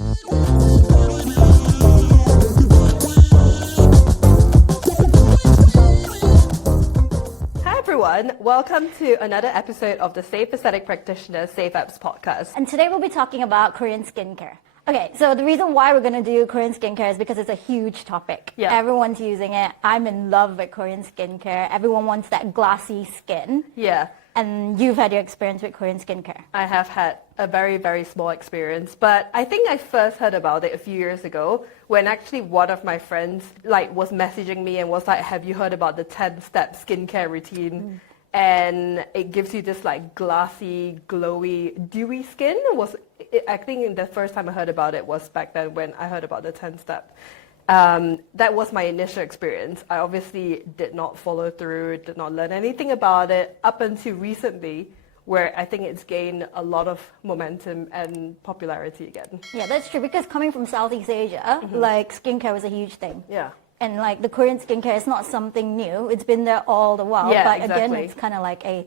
Hi everyone, welcome to another episode of the Safe Aesthetic Practitioner SafeAP's podcast. And today we'll be talking about Korean skincare. Okay, so the reason why we're going to do Korean skincare is because it's a huge topic. Yeah. Everyone's using it. I'm in love with Korean skincare. Everyone wants that glassy skin. Yeah, And you've had your experience with Korean skincare. I have had a very, very small experience, but I think I first heard about it a few years ago when actually one of my friends was messaging me and was like, have you heard about the 10-step skincare routine? And it gives you this glassy, glowy, dewy skin. I think the first time I heard about it was back then when I heard about the 10-step. That was my initial experience. I obviously did not follow through, did not learn anything about it up until recently, where I think it's gained a lot of momentum and popularity again. Yeah, that's true, because coming from Southeast Asia, skincare was a huge thing. Yeah. And the Korean skincare is not something new. It's been there all the while. Yeah, but exactly. again, it's kind of like a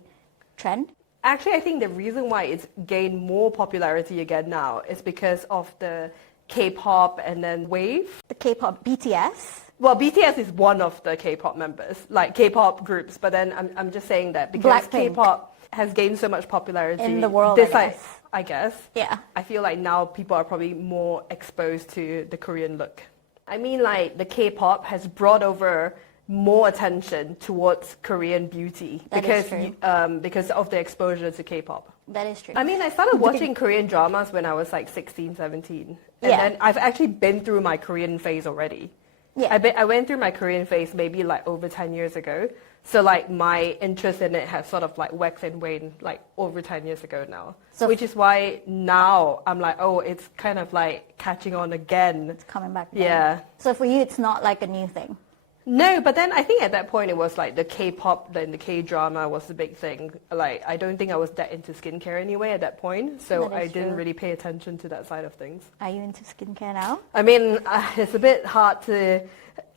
trend. Actually, I think the reason why it's gained more popularity again now is because of the K-pop and then wave. The K-pop BTS. Well, BTS is one of the K-pop members, K-pop groups. But then I'm just saying that because Blackpink. K-pop has gained so much popularity In the world, I guess. Yeah. I feel like now people are probably more exposed to the Korean look. I mean, the K-pop has brought over more attention towards Korean beauty because of the exposure to K-pop. That is true. I mean, I started watching Korean dramas when I was 16, 17. And Yeah. then I've actually been through my Korean phase already. Yeah. I went through my Korean phase maybe over 10 years ago. So my interest in it has sort of waxed and waned over 10 years ago now. So which is why now I'm it's kind of catching on again. It's coming back then. Yeah. So for you, it's not like a new thing. No, but then I think at that point it was the K-pop, then the K-drama was the big thing. I don't think I was that into skincare anyway at that point, so That is I didn't true. really pay attention to that side of things. Are you into skincare now? I mean, it's a bit hard to...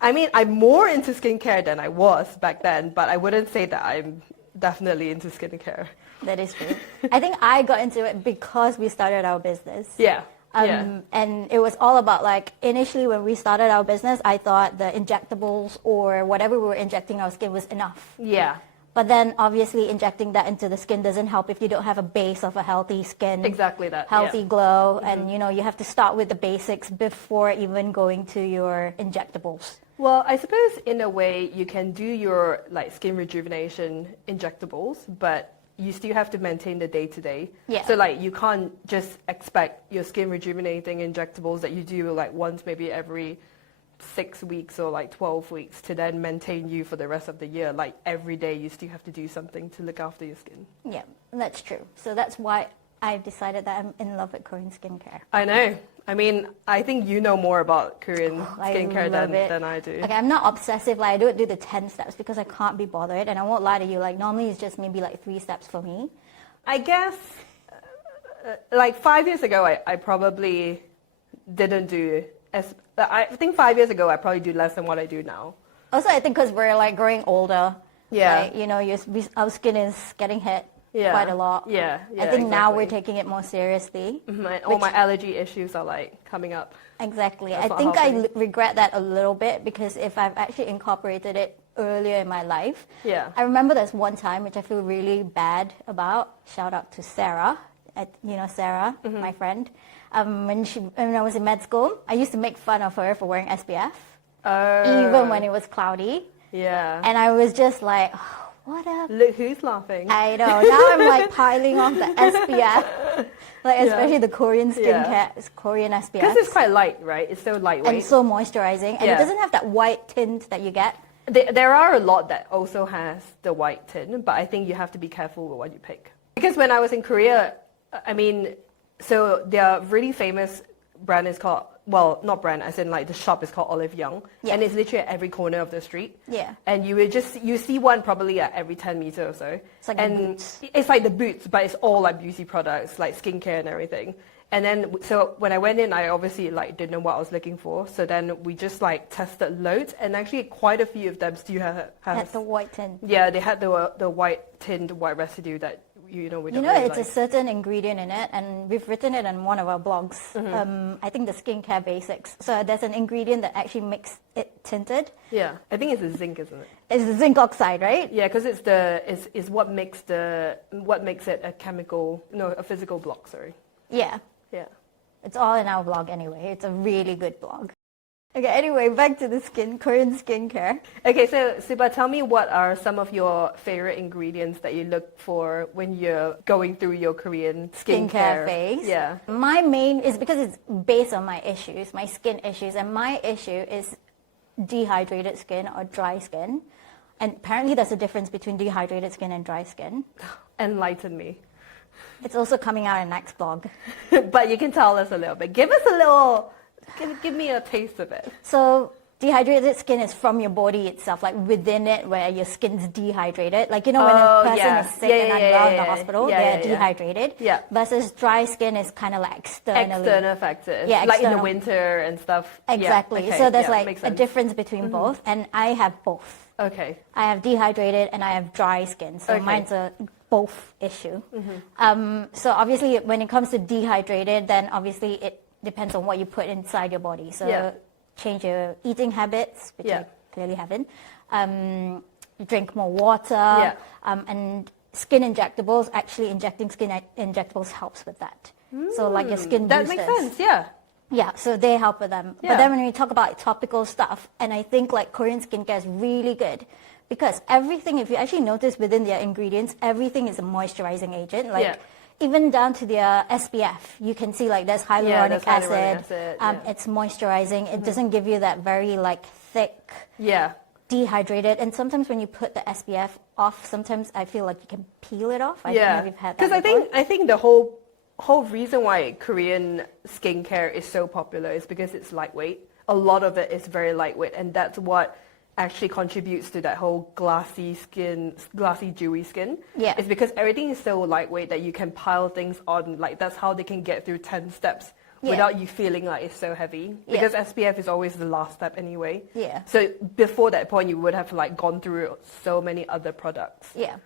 I mean, I'm more into skincare than I was back then, but I wouldn't say that I'm definitely into skincare. That is true. I think I got into it because we started our business. Yeah. Yeah. And it was all about initially when we started our business, I thought the injectables or whatever we were injecting our skin was enough. Yeah. But then obviously injecting that into the skin doesn't help if you don't have a base of a healthy skin. Exactly that. Healthy Yeah. glow. And you have to start with the basics before even going to your injectables. Well, I suppose in a way you can do your skin rejuvenation injectables, but you still have to maintain the day-to-day. Yeah. So you can't just expect your skin rejuvenating injectables that you do once maybe every 6 weeks or 12 weeks to then maintain you for the rest of the year. Every day you still have to do something to look after your skin. Yeah, that's true. So that's why I've decided that I'm in love with Korean skincare. I know. I mean, I think you know more about Korean skincare than I do. Okay, I'm not obsessive. I don't do the 10 steps because I can't be bothered. And I won't lie to you. Normally it's just maybe 3 steps for me. I guess 5 years ago, I probably didn't do as... I think 5 years ago, I probably do less than what I do now. Also, I think because we're growing older. Yeah. Our skin is getting hit quite a lot. Yeah. I think now we're taking it more seriously. Mm-hmm. All my allergy issues are coming up. Exactly. That's I not think helping. I regret that a little bit because if I've actually incorporated it earlier in my life. Yeah. I remember there's one time which I feel really bad about. Shout out to Sarah. Sarah, my friend. When I was in med school, I used to make fun of her for wearing SPF. Even when it was cloudy. Yeah. And I was just like, oh, what up? Look who's laughing. I know. Now I'm piling off the SPF. Especially the Korean skincare, Korean SPF. Because it's quite light, right? It's so lightweight. And so moisturizing. And it doesn't have that white tint that you get. There are a lot that also has the white tint, but I think you have to be careful with what you pick. Because when I was in Korea, I mean, so their really famous brand is called, well, not brand, as in the shop is called Olive Young. Yeah. And it's literally at every corner of the street. Yeah. And you see one probably at every 10 meters or so. It's like the Boots. It's like the Boots, but it's all beauty products, skincare and everything. And then, so when I went in, I obviously didn't know what I was looking for. So then we just tested loads, and actually quite a few of them still have Had the white tint. Yeah, they had the white tint, white residue that we don't You know, really it's like. a certain ingredient in it, and we've written it on one of our blogs. I think the skincare basics. So there's an ingredient that actually makes it tinted. Yeah, I think it's the zinc, isn't it? It's the zinc oxide, right? Yeah, because it's what makes it a physical block. Sorry. Yeah. Yeah. It's all in our blog anyway. It's a really good blog. Okay, anyway, back to the Korean skincare. Okay, so Siba, tell me what are some of your favorite ingredients that you look for when you're going through your Korean skincare phase. Yeah. My main is because it's based on my issues, my skin issues, and my issue is dehydrated skin or dry skin. And apparently there's a difference between dehydrated skin and dry skin. Enlighten me. It's also coming out in next blog. But you can tell us a little bit. Give us a little, give me a taste of it. So dehydrated skin is from your body itself, like within it where your skin's dehydrated. Like, you know, when a person is sick and unwell in the hospital, they're dehydrated. Yeah. Versus dry skin is kind of like externally. External factors. Yeah, like in the external. winter and stuff. Exactly. Yeah, okay, So there's makes like a sense. difference between both. And I have both. Okay. I have dehydrated and I have dry skin. So Okay. mine's a both issue. So obviously when it comes to dehydrated, then obviously it depends on what you put inside your body. So change your eating habits, which I clearly haven't. Drink more water. And skin injectables, actually injecting skin injectables helps with that. So like your skin That boosters. makes sense, yeah. Yeah, so they help with them. Yeah. But then when we talk about topical stuff, and I think like Korean skincare is really good because everything, if you actually notice within their ingredients, everything is a moisturizing agent. Like even down to their SPF, you can see like there's hyaluronic acid. It's moisturizing. It doesn't give you that very like thick, dehydrated. And sometimes when you put the SPF off, sometimes I feel like you can peel it off. I don't know if you've had that because I think the whole reason why Korean skincare is so popular is because it's lightweight. A lot of it is very lightweight, and that's what actually contributes to that whole glassy, dewy skin. Yeah. It's because everything is so lightweight that you can pile things on. Like that's how they can get through 10 steps without you feeling like it's so heavy. Because SPF is always the last step anyway. Yeah. So before that point, you would have like gone through so many other products. Yeah.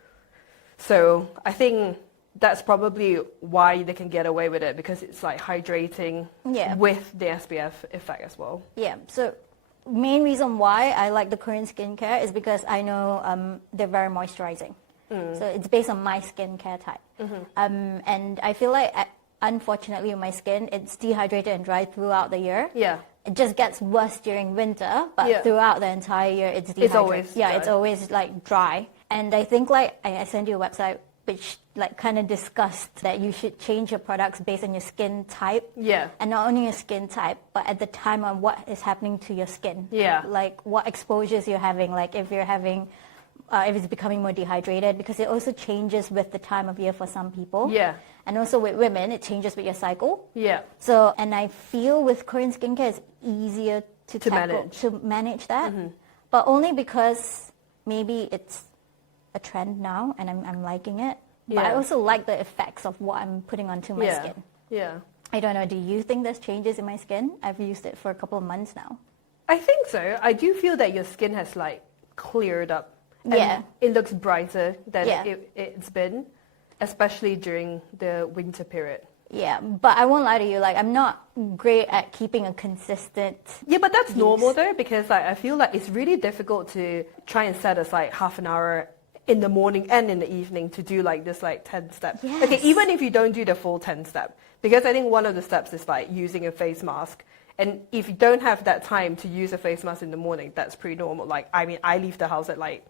So I think that's probably why they can get away with it, because it's like hydrating with the SPF effect as well. Yeah. So main reason why I like the Korean skincare is because I know they're very moisturizing. So it's based on my skincare type. And I feel like, unfortunately, with my skin, it's dehydrated and dry throughout the year. Yeah. It just gets worse during winter, but throughout the entire year, it's dehydrated. It's always dry. It's always like dry. And I think like I sent you a website which like kind of discussed that you should change your products based on your skin type. Yeah. And not only your skin type, but at the time of what is happening to your skin. Yeah. Like what exposures you're having, like if you're having, if it's becoming more dehydrated, because it also changes with the time of year for some people. Yeah. And also with women, it changes with your cycle. Yeah. So, and I feel with Korean skincare, it's easier to manage that. But only because maybe it's a trend now and I'm liking it. But I also like the effects of what I'm putting onto my skin. Yeah. I don't know, do you think there's changes in my skin? I've used it for a couple of months now. I think so. I do feel that your skin has like cleared up. And it looks brighter than it's been, especially during the winter period. Yeah, but I won't lie to you, like I'm not great at keeping a consistent but that's normal though, because like, I feel like it's really difficult to try and set aside half an hour in the morning and in the evening to do like this like 10 steps. Yes. Okay, even if you don't do the full 10 step, because I think one of the steps is like using a face mask. And if you don't have that time to use a face mask in the morning, that's pretty normal. Like, I mean, I leave the house at like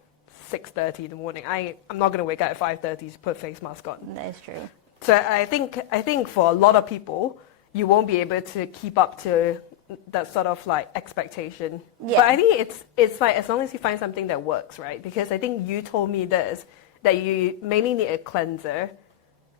6:30 in the morning. I'm not going to wake up at 5:30 to put a face mask on. That is true. So I think for a lot of people, you won't be able to keep up to that sort of like expectation. Yeah. But I think it's like as long as you find something that works, right? Because I think you told me this, that you mainly need a cleanser,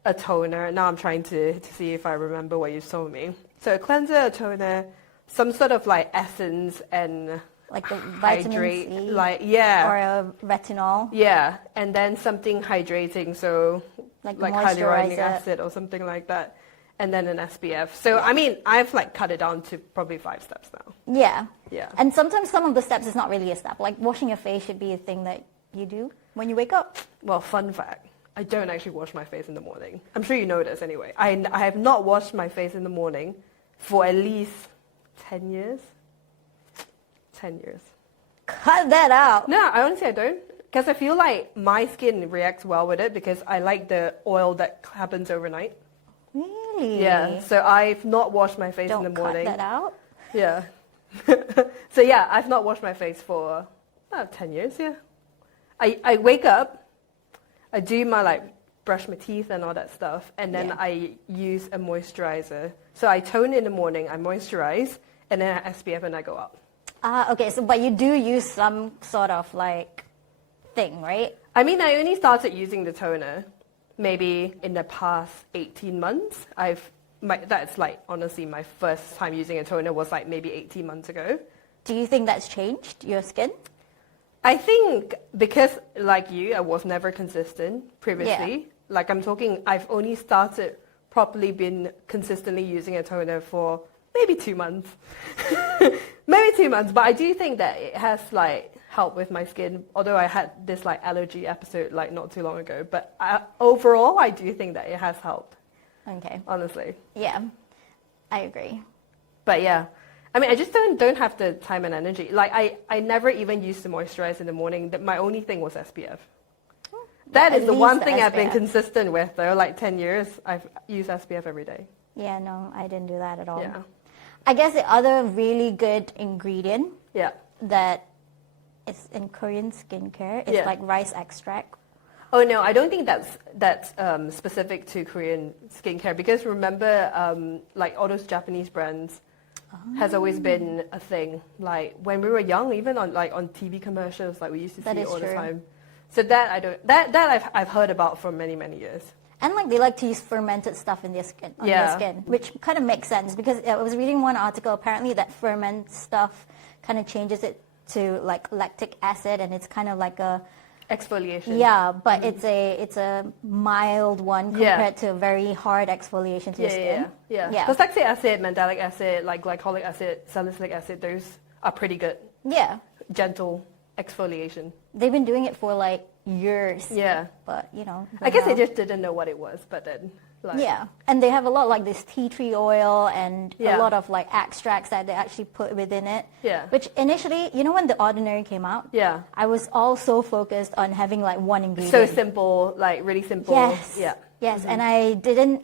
a toner. Now I'm trying to see if I remember what you told me. So a cleanser, a toner, some sort of like essence and like the vitamin C, like or a retinol. Yeah, and then something hydrating, so like hyaluronic acid or something like that, and then an SPF. So I mean, I've like cut it down to probably 5 steps now. Yeah. Yeah. And sometimes some of the steps is not really a step. Like washing your face should be a thing that you do when you wake up. Well, fun fact. I don't actually wash my face in the morning. I'm sure you know this anyway. I have not washed my face in the morning for at least 10 years. 10 years. Cut that out. No, I honestly I don't. Because I feel like my skin reacts well with it because I like the oil that happens overnight. Really? Yeah, so I've not washed my face in the morning. Don't cut that out. Yeah. So yeah, I've not washed my face for 10 years, yeah. I wake up, I do my brush my teeth and all that stuff, and then I use a moisturizer. So I tone in the morning, I moisturize, and then I SPF and I go out. Okay, so but you do use some sort of thing, right? I mean, I only started using the toner maybe in the past 18 months. That's honestly my first time using a toner was maybe 18 months ago. Do you think that's changed your skin? I think because like you, I was never consistent previously. Yeah. I'm talking, I've only started properly been consistently using a toner for maybe 2 months. Maybe 2 months, but I do think that it has helped with my skin, although I had this allergy episode not too long ago. But overall, I do think that it has helped. Okay. Honestly. Yeah, I agree. But yeah, I mean, I just don't have the time and energy. I never even used to moisturize in the morning. My only thing was SPF. That is the one thing I've been consistent with though. 10 years, I've used SPF every day. Yeah, no, I didn't do that at all. Yeah. I guess the other really good ingredient that is in Korean skincare is rice extract. Oh no, I don't think that's specific to Korean skincare because remember, all those Japanese brands has always been a thing. When we were young, even on TV commercials, we used to see it all the time. So that I've heard about for many years. And they like to use fermented stuff in their skin, their skin, which kind of makes sense because I was reading one article. Apparently, that ferment stuff kind of changes it to lactic acid, and it's kind of like a exfoliation. Yeah, but it's a mild one compared to a very hard exfoliation to your skin. Yeah. Because lactic acid, mandelic acid, glycolic acid, salicylic acid, those are pretty good. Yeah. Gentle exfoliation. They've been doing it for years. Yeah. But I guess they just didn't know what it was, but then. Yeah, and they have a lot this tea tree oil and a lot of extracts that they actually put within it. Yeah. Which initially, when The Ordinary came out, I was all so focused on having one ingredient. So simple, really simple. Yes. Yeah. Yes, and I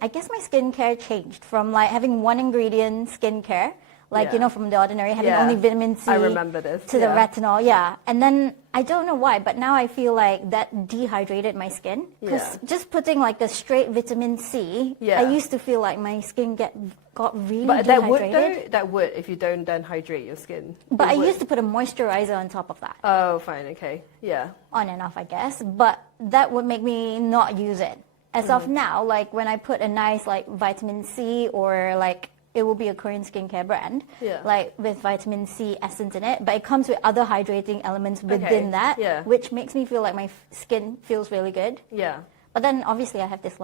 guess my skincare changed from having one ingredient skincare, from The Ordinary, having only vitamin C. I remember this. To the retinol, and then I don't know why, but now I feel that dehydrated my skin. Because just putting a straight vitamin C, I used to feel my skin got really dehydrated. That would if you don't then hydrate your skin. But I used to put a moisturizer on top of that. Oh, fine, okay, yeah. On and off, I guess, but that would make me not use it. As of now, when I put a nice vitamin C or it will be a Korean skincare brand, with vitamin C essence in it, but it comes with other hydrating elements within that, which makes me feel my skin feels really good. Yeah. But then obviously I have this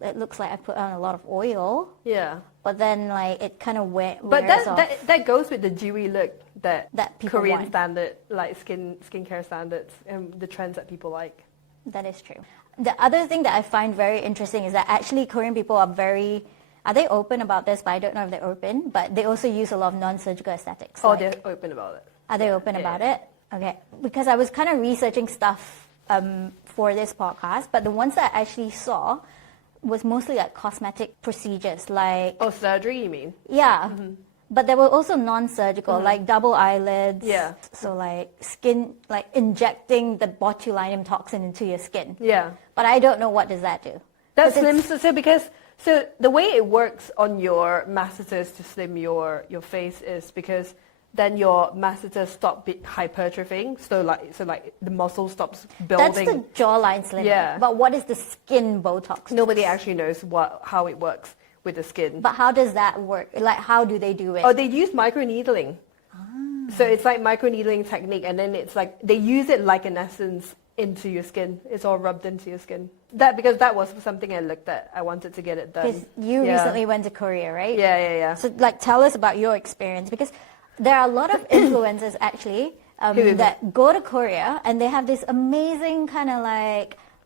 it looks like I put on a lot of oil. Yeah. But then it kind of wears But that goes with the dewy look that people Korean want. standard skincare standards and the trends that people like. That is true. The other thing that I find very interesting is that actually Korean people are they open about this? But I don't know if they're open. But they also use a lot of non-surgical aesthetics. Oh, they're open about it. Are they open about it? Okay. Because I was kind of researching stuff for this podcast, but the ones that I actually saw was mostly cosmetic procedures, Oh, surgery, you mean? Yeah. Mm-hmm. But there were also non-surgical, double eyelids. Yeah. So skin, injecting the botulinum toxin into your skin. Yeah. But I don't know what does that do. That's slim. So the way it works on your masseters to slim your face is because then your masseters stop hypertrophying. So the muscle stops building. That's the jawline slimming. Yeah. But what is the skin Botox? Nobody actually knows how it works with the skin. But how does that work? How do they do it? Oh, they use microneedling. So it's microneedling technique, and then it's they use it in essence into your skin. It's all rubbed into your skin. Because that was something I looked at. I wanted to get it done. Because you recently went to Korea, right? Yeah. So tell us about your experience, because there are a lot of influencers actually that go to Korea and they have this amazing kind of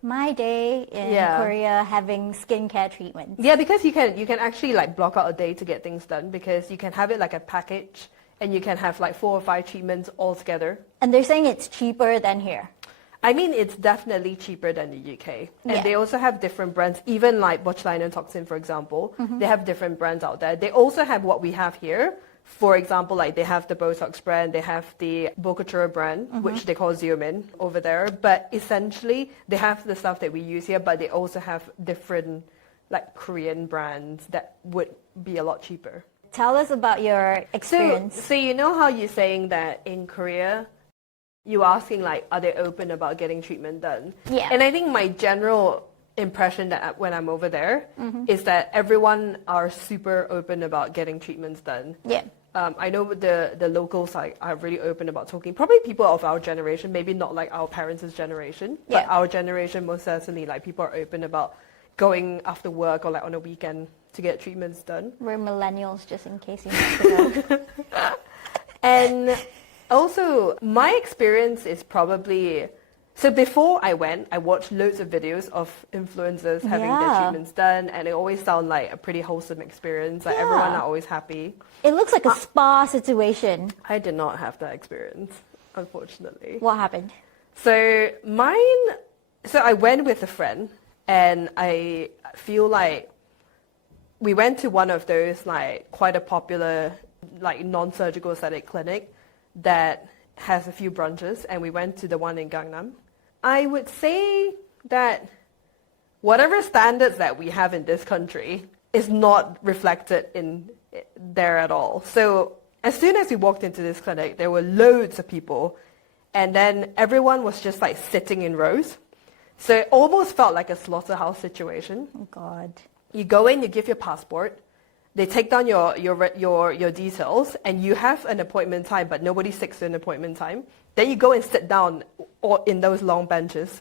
My day in Yeah. Korea having skincare treatments. Yeah, because you can actually like block out a day to get things done because you can have it like a package and you can have like 4 or 5 treatments all together. And they're saying it's cheaper than here. I mean, it's definitely cheaper than the UK. And Yeah. they also have different brands, even like botulinum toxin, for example. They have different brands out there. They also have what we have here. For example, like they have the Botox brand, they have the Bocatura brand, which they call Xeomin over there. But essentially, they have the stuff that we use here, but they also have different like Korean brands that would be a lot cheaper. Tell us about your experience. So you know how you're saying that in Korea, you're asking like, are they open about getting treatment done? Yeah. And I think my general impression that when I'm over there is that everyone are super open about getting treatments done. Yeah. I know the locals are really open about talking. Probably people of our generation, maybe not like our parents' generation, but Yeah. our generation most certainly, like people are open about going after work or like on a weekend to get treatments done. We're millennials, just in case you want to know. And also, my experience is probably... So before I went, I watched loads of videos of influencers having their Yeah. treatments done, and it always sounds like a pretty wholesome experience. Like everyone Yeah. are always happy. It looks like a spa situation. I did not have that experience, unfortunately. What happened? So I went with a friend, and I feel like we went to one of those like quite a popular like non-surgical aesthetic clinic that has a few branches, and we went to the one in Gangnam. I would say that whatever standards that we have in this country is not reflected in there at all. So as soon as we walked into this clinic, there were loads of people, and then everyone was just like sitting in rows. So it almost felt like a slaughterhouse situation. Oh, God. You go in, you give your passport, they take down your details, and you have an appointment time, but nobody sticks to an appointment time. Then you go and sit down in those long benches,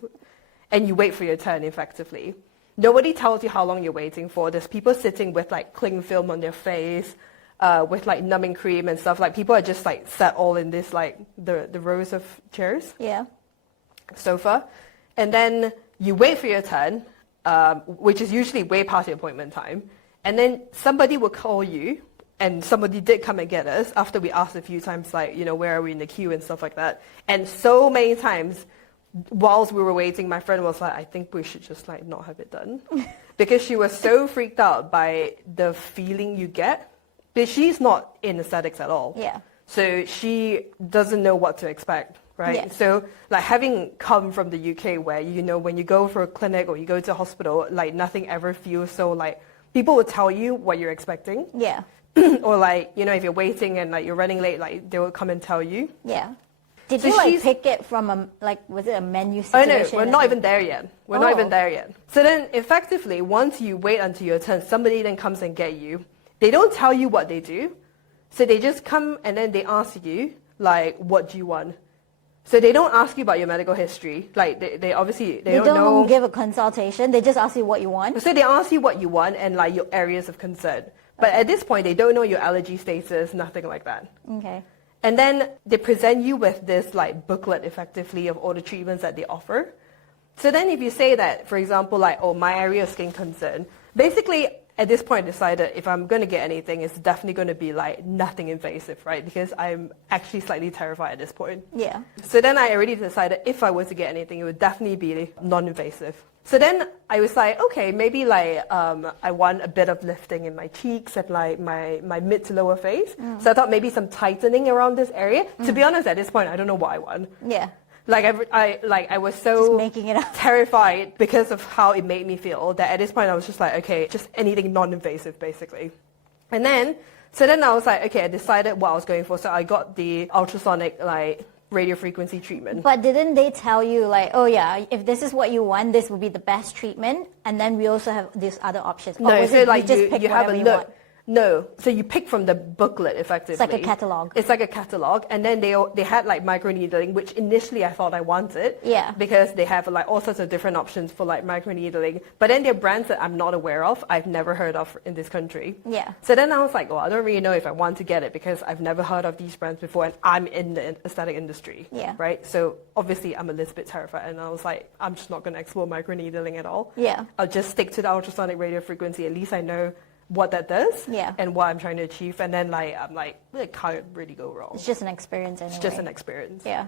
and you wait for your turn, effectively. Nobody tells you how long you're waiting for. There's people sitting with like cling film on their face, with like numbing cream and stuff. Like people are just like sat all in this like the rows of chairs, Yeah. sofa, and then you wait for your turn, which is usually way past your appointment time. And then somebody will call you, and somebody did come and get us after we asked a few times, like, you know, where are we in the queue and stuff like that. And so many times, whilst we were waiting, my friend was like, I think we should just like not have it done. Because she was so freaked out by the feeling you get. But she's not in aesthetics at all. Yeah. So she doesn't know what to expect, right? Yeah. So like having come from the UK where, you know, when you go for a clinic or you go to a hospital, like nothing ever feels so like, people will tell you what you're expecting. Yeah. Or like, you know, if you're waiting and like you're running late, like they will come and tell you. Yeah. Did So you like she's- pick it from a, like, was it a menu Oh situation? no, we're not even there yet. We're not Oh. even there yet. So then effectively, once you wait until your turn, somebody then comes and get you. They don't tell you what they do. So they just come and then they ask you, like, what do you want? So they don't ask you about your medical history. Like they obviously, they They don't know. give a consultation. They just ask you what you want. So they ask you what you want and like your areas of concern. But at this point, they don't know your allergy status, nothing like that. Okay. And then they present you with this like booklet effectively of all the treatments that they offer. So then if you say that, for example, like, oh, my area of skin concern, basically at this point I decided if I'm going to get anything, it's definitely going to be like nothing invasive, right? Because I'm actually slightly terrified at this point. Yeah. So then I already decided if I was to get anything, it would definitely be non-invasive. So then I was like, okay, maybe like I want a bit of lifting in my cheeks and like my mid to lower face. So I thought maybe some tightening around this area. To be honest, at this point, I don't know what I want. Yeah. Like I was Just so making it up. terrified because of how it made me feel that at this point I was just like, okay, just anything non-invasive basically. And then, so then I was like, okay, I decided what I was going for. So I got the ultrasonic like radio frequency treatment. But didn't they tell you like, oh yeah, if this is what you want, this will be the best treatment, and then we also have these other options? Or No, was so it like you just pick you have a whatever you look. want? No. So you pick from the booklet, effectively. It's like a catalog. It's like a catalog. And then they had like microneedling, which initially I thought I wanted. Yeah. Because they have like all sorts of different options for like microneedling. But then they're brands that I'm not aware of, I've never heard of in this country. Yeah. So then I was like, well, I don't really know if I want to get it because I've never heard of these brands before and I'm in the aesthetic industry. Yeah. Right? So obviously I'm a little bit terrified and I was like, I'm just not going to explore microneedling at all. Yeah. I'll just stick to the ultrasonic radio frequency. At least I know what that does and what I'm trying to achieve. And then like I'm like, it can't really go wrong. It's just an experience anyway. It's just an experience. Yeah.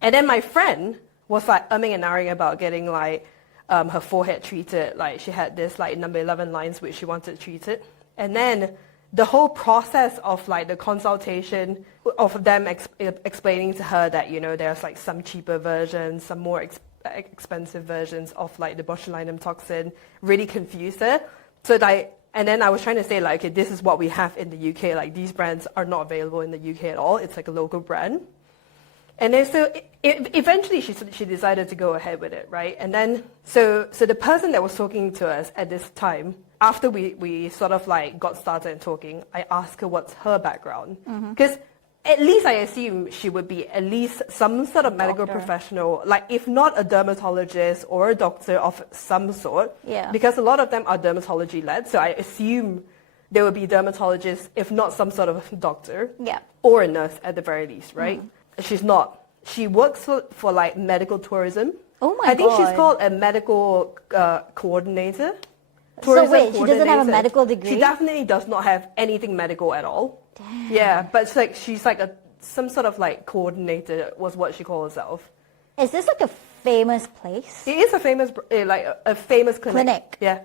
And then my friend was like umming and ahhing about getting like her forehead treated. Like she had this like number 11 lines which she wanted treated. And then the whole process of like the consultation of them explaining to her that, you know, there's like some cheaper versions, some more expensive versions of like the botulinum toxin really confused her. So like, and then I was trying to say like, okay, this is what we have in the UK. Like these brands are not available in the UK at all. It's like a local brand. And then so eventually she decided to go ahead with it, right? And then so the person that was talking to us at this time, after we sort of like got started talking, I asked her what's her background. Because at least I assume she would be at least some sort of medical professional, like if not a dermatologist or a doctor of some sort. Yeah. Because a lot of them are dermatology led, so I assume there would be dermatologists, if not some sort of doctor. Yeah. Or a nurse at the very least, right? She's not. She works for like medical tourism. Oh my God. I think she's called a medical coordinator. So wait, she doesn't have a medical degree? She definitely does not have anything medical at all. Damn. Yeah, but it's like she's like some sort of like coordinator was what she calls herself. Is this like a famous place? It is a famous like a famous clinic. Yeah.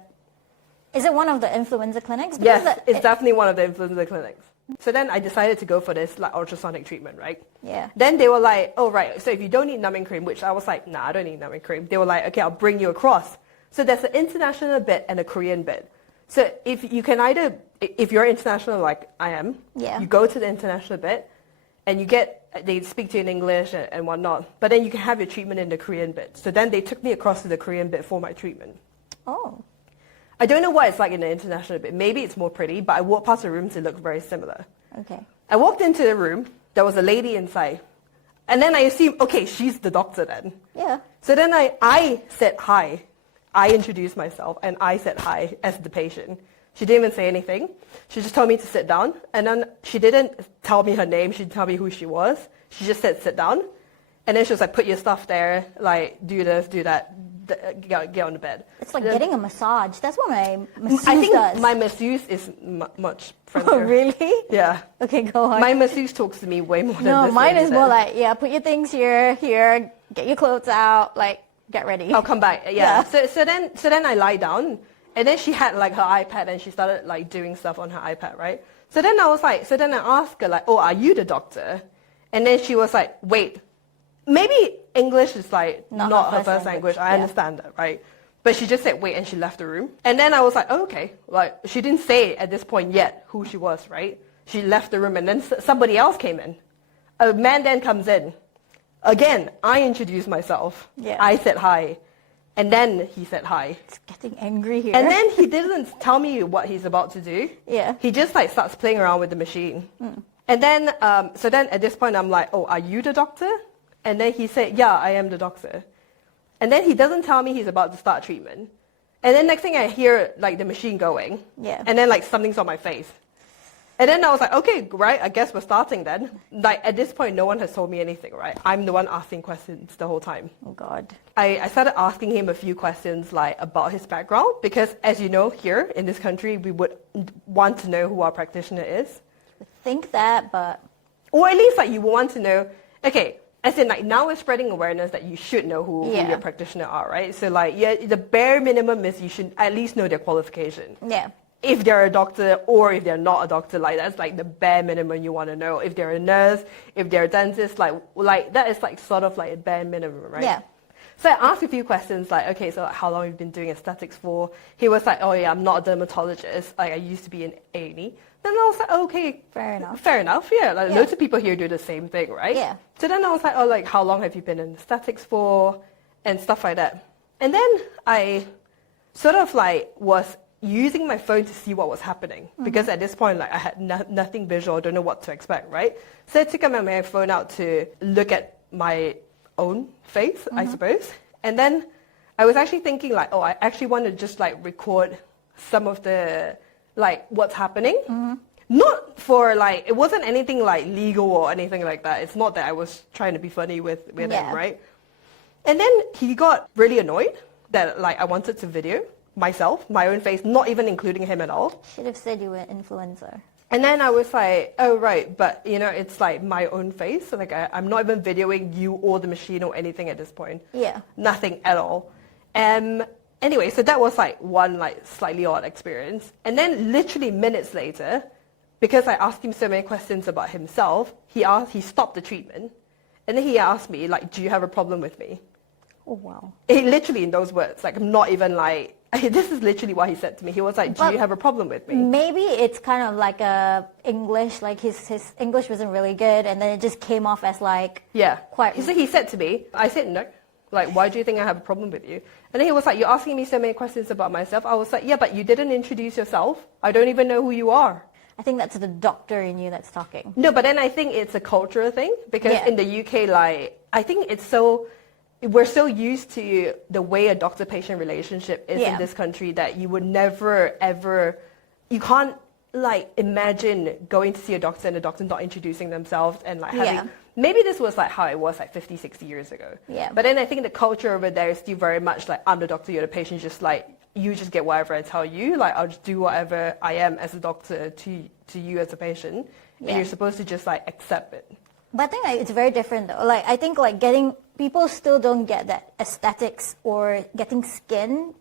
Is it one of the influenza clinics? Yes, it's definitely one of the influenza clinics. So then I decided to go for this like ultrasonic treatment, right? Yeah. Then they were like, oh right, so if you don't need numbing cream, which I was like, nah, I don't need numbing cream. They were like, okay, I'll bring you across. So there's an international bit and a Korean bit. So if you can either, if you're international like I am, you go to the international bit and you get, they speak to you in English and whatnot, but then you can have your treatment in the Korean bit. So then they took me across to the Korean bit for my treatment. Oh. I don't know what it's like in the international bit. Maybe it's more pretty, but I walked past the rooms, it looked very similar. Okay. I walked into the room, there was a lady inside. And then I assumed, okay, she's the doctor then. Yeah. So then I said hi. I introduced myself and I said hi as the patient. She didn't even say anything. She just told me to sit down. And then she didn't tell me her name. She didn't tell me who she was. She just said, sit down. And then she was like, put your stuff there, like do this, do that, get on the bed. It's like getting a massage. That's what my masseuse I think does. my masseuse is much friendlier. Oh, really? Yeah. Okay, go on. My masseuse talks to me way more than No, this mine lady is more did. like, yeah, put your things here, get your clothes out, like, get ready. I'll come back. Yeah. So then I lie down, and then she had like her iPad, and she started like doing stuff on her iPad, right? So then I asked her like, oh, are you the doctor? And then she was like, wait, maybe English is like not her first language. I understand that, right? But she just said wait, and she left the room. And then I was like, oh, okay. Like she didn't say at this point yet who she was, right? She left the room, and then somebody else came in. A man then comes in. Again, I introduced myself. Yeah. I said hi. And then he said hi. It's getting angry here. And then he didn't tell me what he's about to do. Yeah. He just like starts playing around with the machine. And then, so then at this point I'm like, oh, are you the doctor? And then he said, yeah, I am the doctor. And then he doesn't tell me he's about to start treatment. And then next thing I hear like the machine going. Yeah. And then like something's on my face. And then I was like, okay, right, I guess we're starting then. Like at this point, no one has told me anything, right? I'm the one asking questions the whole time. Oh, God. I started asking him a few questions like about his background because as you know, here in this country, we would want to know who our practitioner is. Think that, but... Or at least like you want to know, okay, as in like now we're spreading awareness that you should know who your practitioner are, right? So like the bare minimum is you should at least know their qualification. Yeah. If they're a doctor or if they're not a doctor, like that's like the bare minimum you want to know. If they're a nurse, if they're a dentist, like that is like sort of like a bare minimum, right? Yeah. So I asked a few questions like, okay, so how long have you been doing aesthetics for? He was like, oh yeah, I'm not a dermatologist. Like I used to be an A&E. Then I was like, okay. Fair enough. Fair enough, yeah. Like loads of people here do the same thing, right? Yeah. So then I was like, oh, like how long have you been in aesthetics for? And stuff like that. And then I sort of like was using my phone to see what was happening because at this point, like I had nothing visual, I don't know what to expect, right? So I took my phone out to look at my own face, I suppose. And then I was actually thinking like, oh, I actually want to just like record some of the, like what's happening. Not for like, it wasn't anything like legal or anything like that. It's not that I was trying to be funny with him, right? And then he got really annoyed that like I wanted to video myself, my own face, not even including him at all. Should have said you were an influencer. And then I was like, oh, right, but, you know, it's like my own face. So, like, I'm not even videoing you or the machine or anything at this point. Yeah. Nothing at all. Anyway, so that was like one like slightly odd experience. And then literally minutes later, because I asked him so many questions about himself, he stopped the treatment. And then he asked me, like, do you have a problem with me? Oh, wow. He literally in those words, like, I'm not even like, this is literally what he said to me. He was like, do you have a problem with me? Maybe it's kind of like a English, like his English wasn't really good, and then it just came off as like... Yeah. Quite... So he said to me, I said, no. Like, why do you think I have a problem with you? And then he was like, you're asking me so many questions about myself. I was like, yeah, but you didn't introduce yourself. I don't even know who you are. I think that's the doctor in you that's talking. No, but then I think it's a cultural thing because in the UK, like, I think it's so... We're so used to the way a doctor-patient relationship is in this country that you would never, ever... You can't, like, imagine going to see a doctor and the doctor not introducing themselves and, like, having... Maybe this was, like, how it was, like, 50, 60 years ago. Yeah. But then I think the culture over there is still very much, like, I'm the doctor, you're the patient, just, like, you just get whatever I tell you. Like, I'll just do whatever I am as a doctor to you as a patient. And you're supposed to just, like, accept it. But I think like, it's very different though. Like I think like people still don't get that aesthetics or getting skin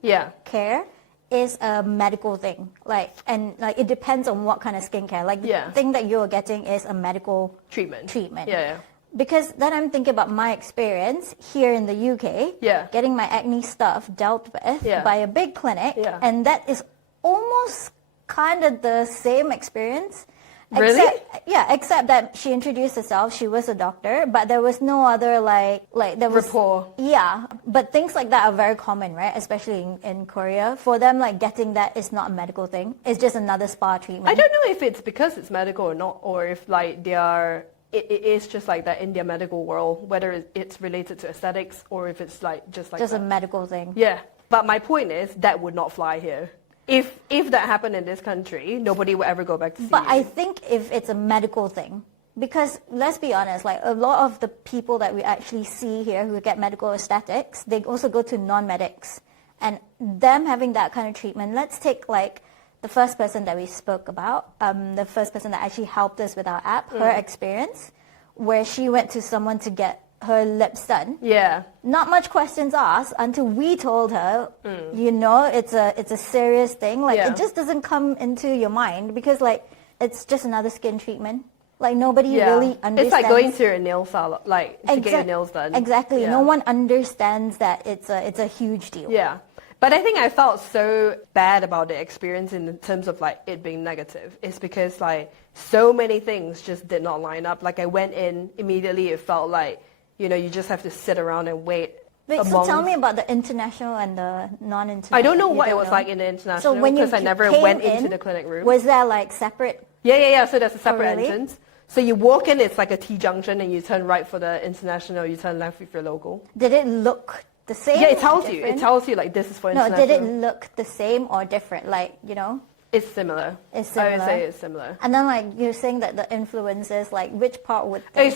care is a medical thing. Like and like it depends on what kind of skincare. Like the thing that you're getting is a medical treatment. Yeah. Because then I'm thinking about my experience here in the UK, getting my acne stuff dealt with by a big clinic, and that is almost kind of the same experience. Really? Except that she introduced herself. She was a doctor, but there was no other like there was rapport. Yeah, but things like that are very common, right? Especially in Korea. For them, like getting that is not a medical thing. It's just another spa treatment. I don't know if it's because it's medical or not, or if like they are. It is just like that in their medical world, whether it's related to aesthetics or if it's like just a medical thing. Yeah, but my point is that would not fly here. If that happened in this country, nobody would ever go back to see But you. I think if it's a medical thing, because let's be honest, like a lot of the people that we actually see here who get medical aesthetics, they also go to non-medics. And them having that kind of treatment, let's take like the first person that we spoke about, the first person that actually helped us with our app, her experience, where she went to someone to get her lips done. Yeah. Not much questions asked until we told her, you know, it's a serious thing. Like it just doesn't come into your mind because like it's just another skin treatment. Like nobody really understands. It's like going to a nail salon, like to get your nails done. Exactly. No one understands that it's a huge deal. Yeah. But I think I felt so bad about the experience in terms of like it being negative. It's because like so many things just did not line up. Like I went in immediately, it felt like, you know, you just have to sit around and wait. Wait, so tell me about the international and the non-international. I don't know what it was like in the international because I never went into the clinic room. Was there like separate? Yeah. So there's a separate entrance. So you walk in, it's like a T-junction, and you turn right for the international, you turn left with your local. Did it look the same? Yeah, it tells you. It tells you like this is for international. No, did it look the same or different? Like, you know? It's similar. It's similar. I would say it's similar. And then like you're saying that the influencers, like which part would they...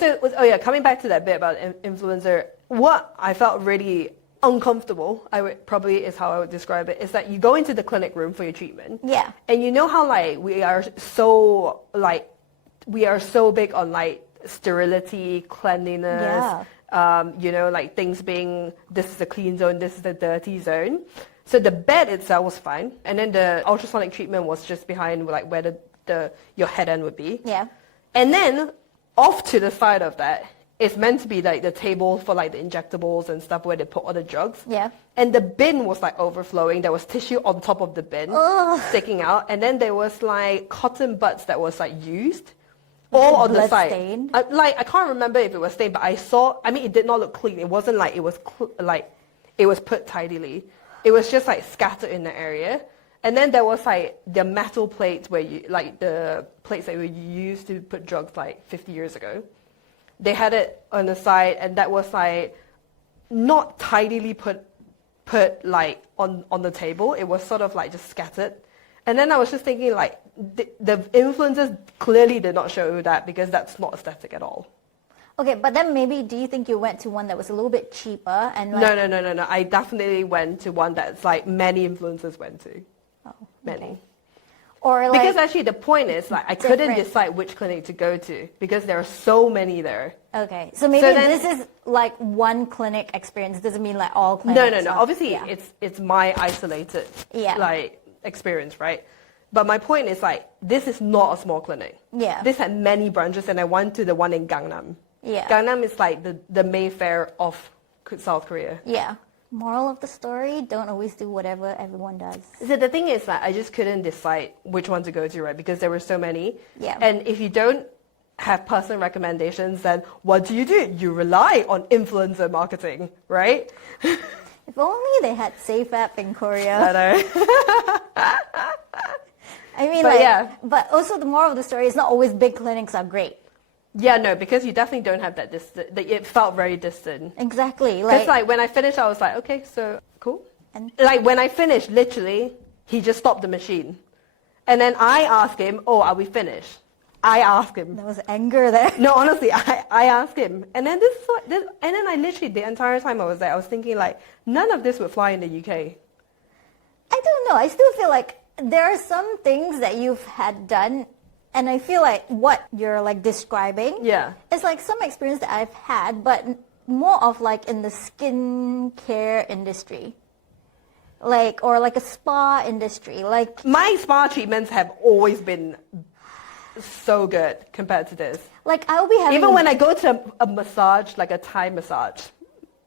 coming back to that bit about influencer, what I felt really uncomfortable, probably is how I would describe it, is that you go into the clinic room for your treatment. Yeah. And you know how like we are so big on like sterility, cleanliness, you know, like things being, this is the clean zone, this is the dirty zone. So the bed itself was fine, and then the ultrasonic treatment was just behind like where your head end would be. Yeah. And then off to the side of that, it's meant to be like the table for like the injectables and stuff where they put all the drugs. Yeah. And the bin was like overflowing. There was tissue on top of the bin sticking out, and then there was like cotton buds that was like used. All on the side. Stained? I can't remember if it was stained, but it did not look clean. It wasn't like it was it was put tidily. It was just like scattered in the area. And then there was like the metal plates where you, like the plates that you used to put drugs like 50 years ago. They had it on the side, and that was like not tidily put like on the table. It was sort of like just scattered. And then I was just thinking like the influencers clearly did not show that, because that's not aesthetic at all. Okay, but then maybe do you think you went to one that was a little bit cheaper and like... No. I definitely went to one that's like many influencers went to. Oh, many. Okay. Or like... Because actually the point is like I couldn't decide which clinic to go to because there are so many there. Okay, so maybe this is like one clinic experience. It doesn't mean like all clinics. No. Obviously, it's my isolated like experience, right? But my point is like this is not a small clinic. Yeah. This had many branches, and I went to the one in Gangnam. Yeah. Gangnam is like the Mayfair of South Korea. Yeah. Moral of the story, don't always do whatever everyone does. So the thing is that I just couldn't decide which one to go to, right? Because there were so many. Yeah. And if you don't have personal recommendations, then what do? You rely on influencer marketing, right? If only they had SafeAP in Korea. I know. I mean, but also the moral of the story is not always big clinics are great. Yeah, no, because you definitely don't have that distance. It felt very distant. Exactly. Because like when I finished, I was like, okay, so cool. And like when I finished, literally, he just stopped the machine. And then I asked him, oh, are we finished? I asked him. There was anger there. No, honestly, I asked him. And then and then I literally, the entire time I was there, I was thinking like, none of this would fly in the UK. I don't know. I still feel like there are some things that you've had done, and I feel like what you're like describing is like some experience that I've had, but more of like in the skincare industry. Like, or like a spa industry. Like my spa treatments have always been so good compared to this. Like I'll be having... Even when I go to a massage, like a Thai massage,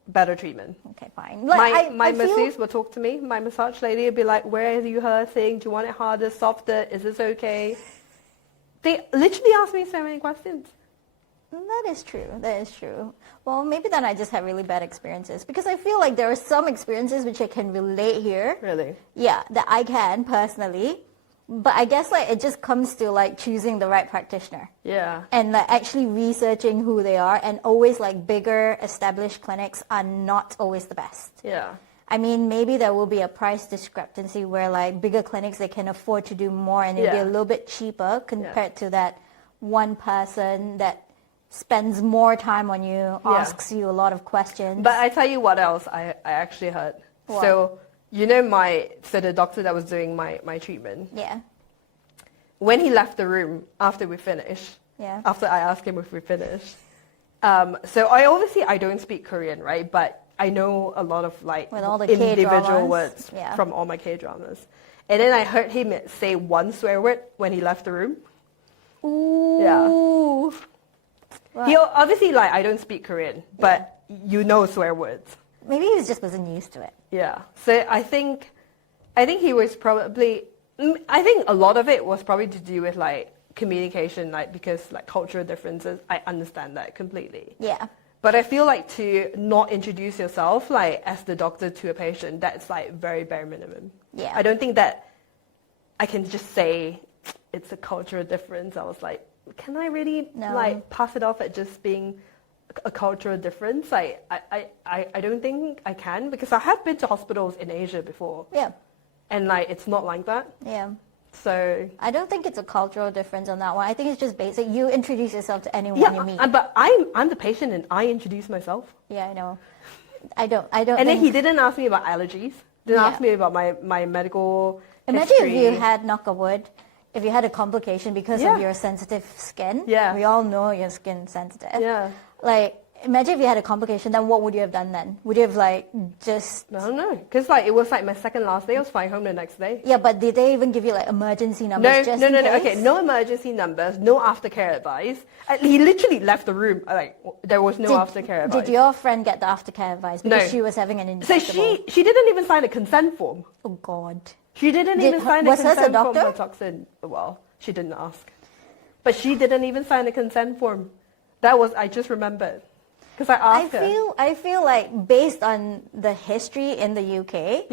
better treatment. Okay, fine. Like my masseuse will talk to me. My massage lady will be like, where are you hurting? Do you want it harder, softer? Is this okay? They literally ask me so many questions. That is true. That is true. Well, maybe then I just had really bad experiences, because I feel like there are some experiences which I can relate here. Really? Yeah, that I can personally. But I guess like it just comes to like choosing the right practitioner. Yeah. And like actually researching who they are, and always like bigger established clinics are not always the best. Yeah. I mean, maybe there will be a price discrepancy where like bigger clinics, they can afford to do more and it'll be a little bit cheaper compared to that one person that spends more time on you, asks you a lot of questions. But I tell you what else I actually heard. What? So, you know the doctor that was doing my treatment. Yeah. When he left the room after we finished, after I asked him if we finished, so I don't speak Korean, right? But I know a lot of like with all the individual words from all my K-dramas. And then I heard him say one swear word when he left the room. Ooh. Yeah. What? He obviously, like, I don't speak Korean, but you know swear words. Maybe he just wasn't used to it. Yeah. So I think he was probably, I think a lot of it was probably to do with like communication, like because like cultural differences. I understand that completely. Yeah. But I feel like to not introduce yourself like as the doctor to a patient, that's like very bare minimum. Yeah. I don't think that I can just say it's a cultural difference. I was like, can I really like pass it off at just being a cultural difference? Like I don't think I can, because I have been to hospitals in Asia before. Yeah. And like it's not like that. Yeah. So I don't think it's a cultural difference on that one. I think it's just basic. You introduce yourself to anyone you meet. But I'm the patient and I introduce myself. Yeah, I know. I don't. And then he didn't ask me about allergies. Didn't ask me about my medical Imagine history. if you had, knock on wood, if you had a complication because of your sensitive skin. Yeah. We all know your skin's sensitive. Yeah. Like, imagine if you had a complication, then what would you have done then? Would you have like just... I don't know. Because like it was like my second last day. I was flying home the next day. Yeah, but did they even give you like emergency numbers? No. Okay, no emergency numbers, no aftercare advice. He literally left the room. Like there was no aftercare advice. Did your friend get the aftercare advice because she was having an injectable? So she didn't even sign a consent form. Oh God. She didn't even sign a consent form doctor? for toxin. Well, she didn't ask. But she didn't even sign a consent form. I just remembered. Because I asked her. I feel like based on the history in the UK,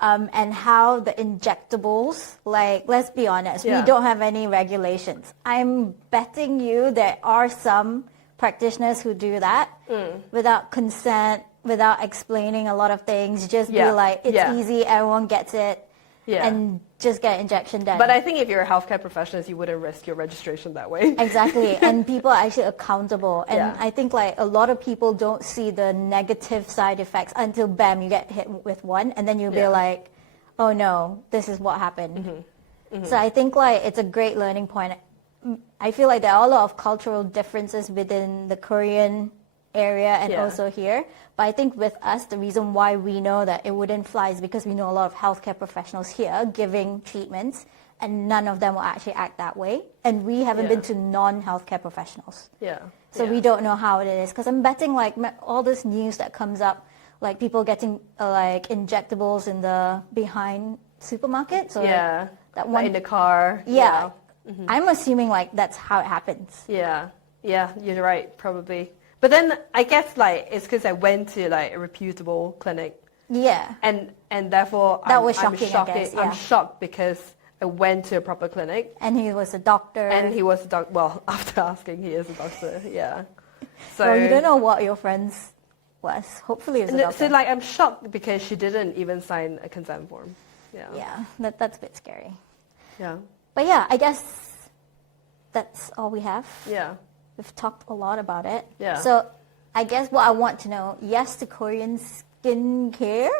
and how the injectables, like, let's be honest, we Yeah. don't have any regulations. I'm betting you there are some practitioners who do that without consent, without explaining a lot of things, just be Yeah. like, it's Yeah. easy, everyone gets it, Yeah. and just get injection done. But I think if you're a healthcare professional, you wouldn't risk your registration that way. Exactly, and people are actually accountable. And Yeah. I think like a lot of people don't see the negative side effects until bam, you get hit with one, and then you'll be Yeah. like, oh no, this is what happened. Mm-hmm. So I think like it's a great learning point. I feel like there are a lot of cultural differences within the Korean area and Yeah. also here. But I think with us, the reason why we know that it wouldn't fly is because we know a lot of healthcare professionals here giving treatments, and none of them will actually act that way. And we haven't Yeah. been to non-healthcare professionals. Yeah. So Yeah. we don't know how it is. Because I'm betting like all this news that comes up, like people getting like injectables in the behind supermarket. So Yeah. that Like one in the car. yeah. I'm assuming like that's how it happens. Yeah, yeah, you're right, probably. But then I guess like it's because I went to like a reputable clinic, Yeah. and therefore That I'm, was I'm shocking, I shocked. guess, I'm yeah. shocked because I went to a proper clinic, And he was a doctor. and he was a doctor. Well, after asking, he is a doctor. Yeah. So Well, you don't know what your friends was. Hopefully it was a doctor. So like I'm shocked because she didn't even sign a consent form. Yeah. Yeah, that's a bit scary. Yeah. But yeah, I guess that's all we have. Yeah. We've talked a lot about it. Yeah. So I guess what I want to know, yes to Korean skincare.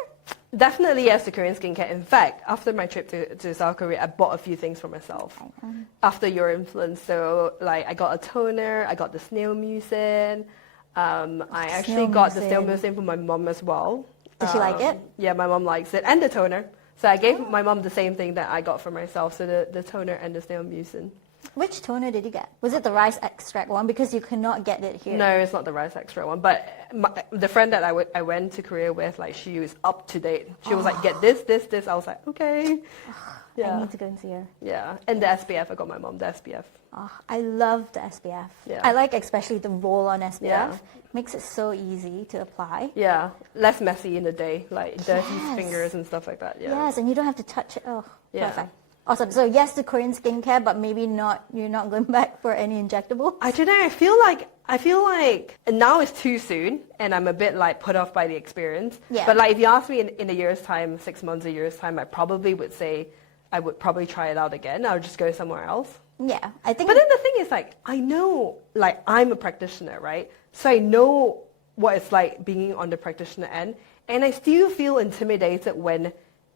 Definitely yes to Korean skincare. In fact, after my trip to South Korea, I bought a few things for myself. After your influence. So like I got a toner, I got the snail mucin. I actually got the snail mucin for my mom as well. Does she like it? Yeah, my mom likes it. And the toner. So I gave my mom the same thing that I got for myself. So the toner and the snail mucin. Which toner did you get? Was it the rice extract one? Because you cannot get it here. No, it's not the rice extra one. But the friend that I went to Korea with, like she was up to date. She was like, get this, this, this. I was like, okay. I need to go and see her. Yeah. And the SPF, I got my mom the SPF. Oh, I love the SPF. Yeah. I like especially the roll-on SPF. Yeah. Makes it so easy to apply. Yeah. Less messy in the day, like dirty Yes. fingers and stuff like that. Yeah. Yes, and you don't have to touch it. Oh, Yeah. perfect. Awesome. So yes to Korean skincare, but maybe not. You're not going back for any injectable. I don't know. I feel like now it's too soon, and I'm a bit like put off by the experience. Yeah. But like if you ask me in a year's time, 6 months, a year's time, I probably would say I would probably try it out again. I would just go somewhere else. Yeah, I think. But then the thing is, like, I know, like, I'm a practitioner, right? So I know what it's like being on the practitioner end, and I still feel intimidated when,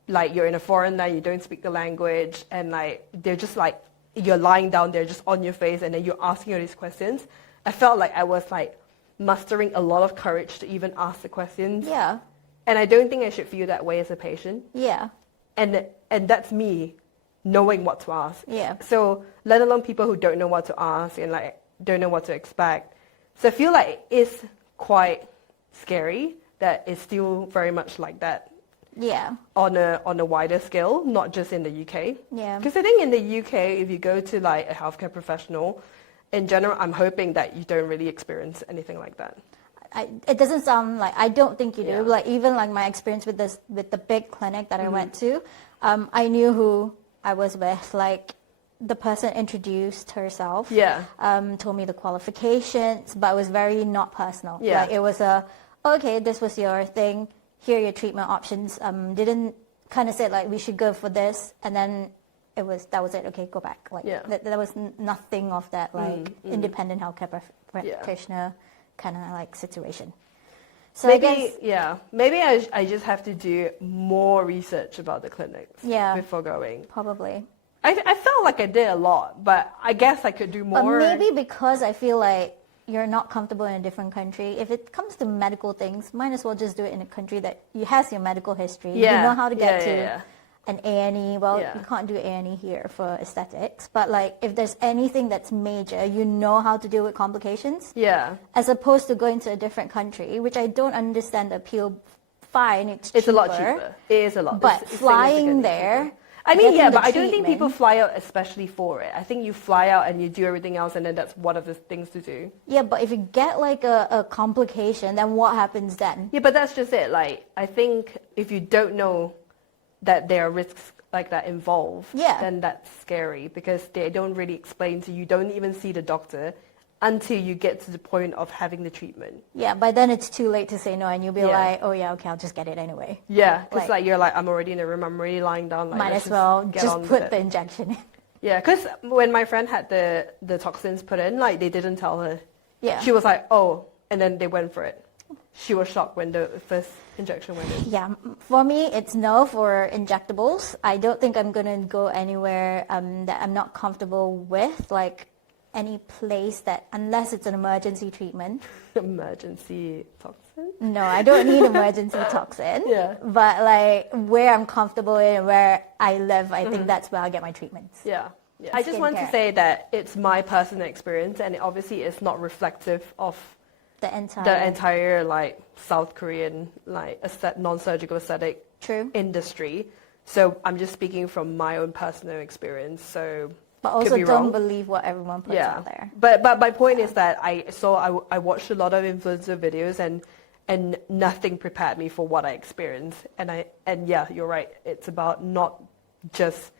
like, you're in a foreign land, you don't speak the language, and like they're just like you're lying down there just on your face, and then you're asking all these questions. I felt like I was like mustering a lot of courage to even ask the questions. Yeah. And I don't think I should feel that way as a patient. Yeah. And that's me knowing what to ask. Yeah. So let alone people who don't know what to ask and like don't know what to expect. So I feel like it's quite scary that it's still very much like that Yeah. on a wider scale, not just in the UK. Yeah. Because I think in the UK, if you go to like a healthcare professional, in general, I'm hoping that you don't really experience anything like that. It doesn't sound like, I don't think you do. Yeah. Like even like my experience with the big clinic that I went to, I knew who I was with. Like the person introduced herself, Yeah. told me the qualifications, but it was very not personal. Yeah. Like it was okay, this was your thing. Here are your treatment options. Didn't kind of say like we should go for this, and then that was it. Okay, go back. Like Yeah. there was nothing of that like independent healthcare Yeah. practitioner kind of like situation. So I guess Maybe I just have to do more research about the clinics before going. probably. I felt like I did a lot, but I guess I could do But more. maybe because I feel like you're not comfortable in a different country. If it comes to medical things, might as well just do it in a country that has your medical history. Yeah. You know how to get to Yeah. an A&E. Well, Yeah. you can't do A&E here for aesthetics. But like if there's anything that's major, you know how to deal with complications. Yeah. As opposed to going to a different country, which I don't understand the appeal. Fine, it's a lot cheaper. It is a lot. But it's flying significantly there, cheaper. I mean, getting yeah, the but I don't think people treatment- fly out especially for it. I think you fly out and you do everything else, and then that's one of the things to do. Yeah, but if you get like a complication, then what happens then? Yeah, but that's just it. Like, I think if you don't know that there are risks like that involved, Yeah. then that's scary because they don't really explain to you. You don't even see the doctor until you get to the point of having the treatment. Yeah, by then it's too late to say no, and you'll be Yeah. like, oh yeah, okay, I'll just get it anyway. Yeah, because Like- you're like, I'm already in a room, I'm already lying down. Like, Might let's as well get just on with put it. the injection in. Yeah, because when my friend had the toxins put in, like they didn't tell her. Yeah. She was like, oh, and then they went for it. She was shocked when the first injection went in. Yeah, for me, it's no for injectables. I don't think I'm going to go anywhere that I'm not comfortable with, like any place that, unless it's an emergency treatment. Emergency toxin? No, I don't need emergency toxin. Yeah. But like where I'm comfortable in and where I live, I think that's where I'll get my treatments. Yeah. I just want to Skincare. say that it's my personal experience, and obviously it's not reflective of The entire. the entire like South Korean like non-surgical aesthetic True. industry. So I'm just speaking from my own personal experience. So But could also be don't wrong. believe what everyone puts out there. But my point is that I watched a lot of influencer videos and nothing prepared me for what I experienced. And yeah, you're right. It's about not just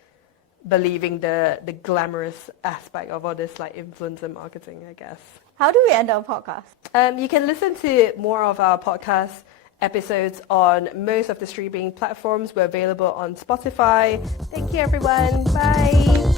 believing the glamorous aspect of all this like influencer marketing, I guess. How do we end our podcast? You can listen to more of our podcast episodes on most of the streaming platforms. We're available on Spotify. Thank you, everyone. Bye.